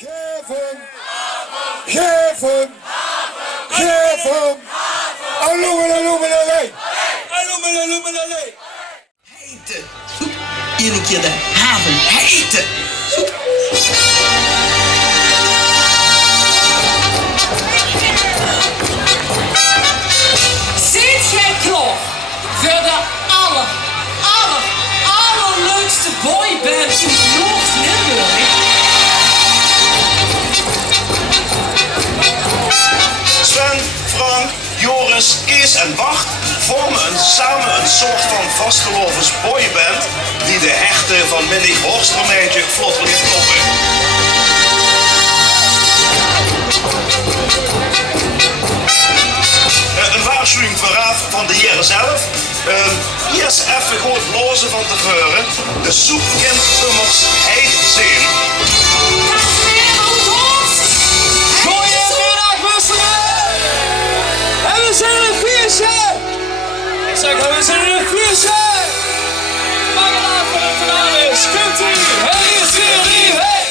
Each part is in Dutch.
Geef hem! Geef hem! Geef hem! Alloemelaloemelalei! Alloemelaloemelalei! Hete soep. Iedere keer de haven. Hete soep. Zit jij klaar voor de allerleukste boyband in Noord-Limburg? Sven, Frank, Joris, Kees en Bart vormen samen een soort van vastgelovens boyband die de hechten van Minnie Horstelmeintje vlot liet kloppen. Een waarschuwing vooraf van de heren zelf. Eerst even goed blozen van tevoren. De soep kent immers heet zijn. Goedemiddag, Busselen! En we zijn in een feestje! Ik zeg, we zijn in een feestje! Mag het af van het verhaal is, komt u! Hey, is weer lief, hey!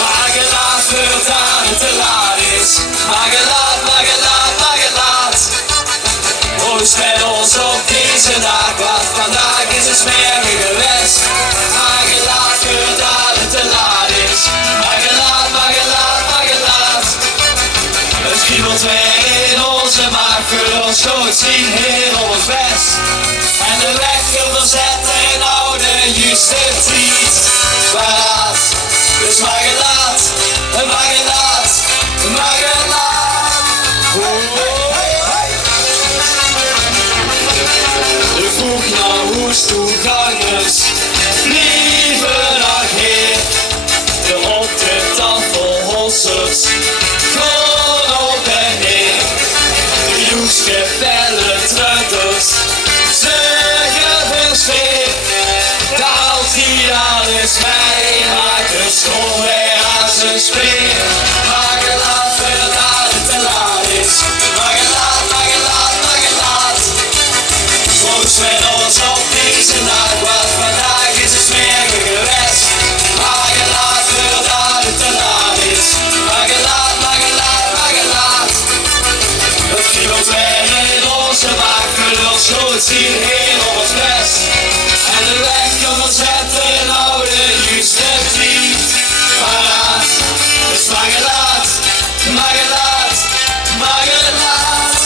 Mag het af voordat het te laat is. Mag het laat, mag het laat, mag het laat. Ons met ons op deze dag, want vandaag is het smerige geweest. Mag het laat voordat het te laat is. Mag het laat, mag het laat, mag het laat. Het kriebelt weer in onze maag, voor ons schoot zien heel op ons best. En de wekker verzetten en houden juist het niet paraat. Dus mag het laat, mag het laat, mag het laat. De vroeg naar hoestoegangers lieven nog heer. De op de tafel hossers, gewoon op en neer. De joeske bellen trutters, zeggen hun sfeer. Daalt hij alles mee, maakt een school weer aan zijn speer. Mag het laat voordat het te laat is. Mag het laat, mag het laat, mag het laat. Ons met ons op deze dag, want vandaag is het smerige geweest. Mag het laat voordat het te laat is. Mag het laat, mag het laat, mag het laat. Het kriebelt weer in onze maag, voor ons schoot zien heel op ons best. En de wekker verzetten en houden juist het niet paraat. Dus mag het laat, mag het laat, mag het laat.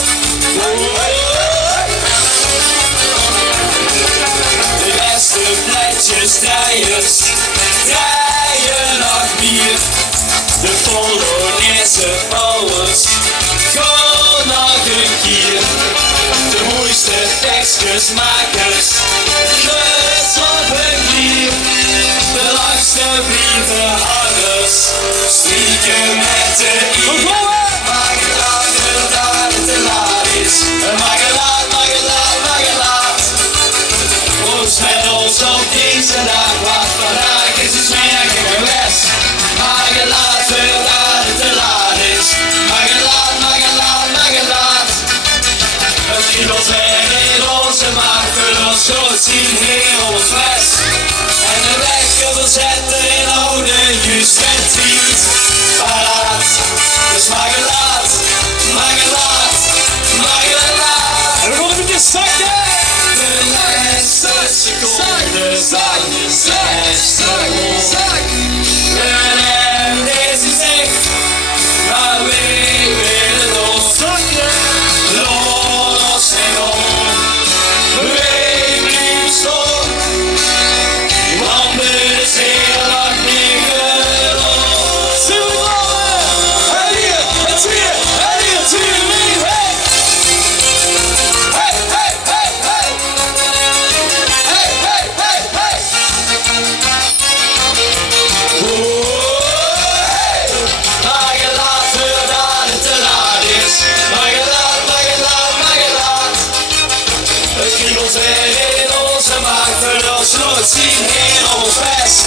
De beste pletjes draaiers, draaien nog bier. De Polonaise bouwers, gewoon nog een keer. De mooiste tekstjesmakers, grut op hun klier. De langste brievenhangers, stiekem met de ier. Mag het laat voordat het te laat is. Mag het laat, mag het laat, mag het laat. Ons met ons op deze dag, want vandaag is het smerige geweest. Mag het laat voordat het te laat is. Mag het laat, mag het laat, mag het laat. Het kriebelt weer in onze maag, voor ons schoot zien heel op ons best. En de wekker verzetten en houden juist het niet paraat. Dus mag het laat, mag het laat, mag het laat. En we gaan een beetje zakken. De laatste seconde, zakken, zakken, zakken. En deze zegt, maar we willen nog zakken. Los en om, we blijven stom. Want het is heel lang niet geloofd. Zie je wel? En hier, het hier, en hier, het hier, lief, hey! Hey, hey, hey, hey! Hey, hey, hey, hey! Hey! Mag het laat voordat het te laat is. Mag het laat, mag het laat, mag het laat. Het kriebelt weer in onze maag, voor ons nooit zien in ons best.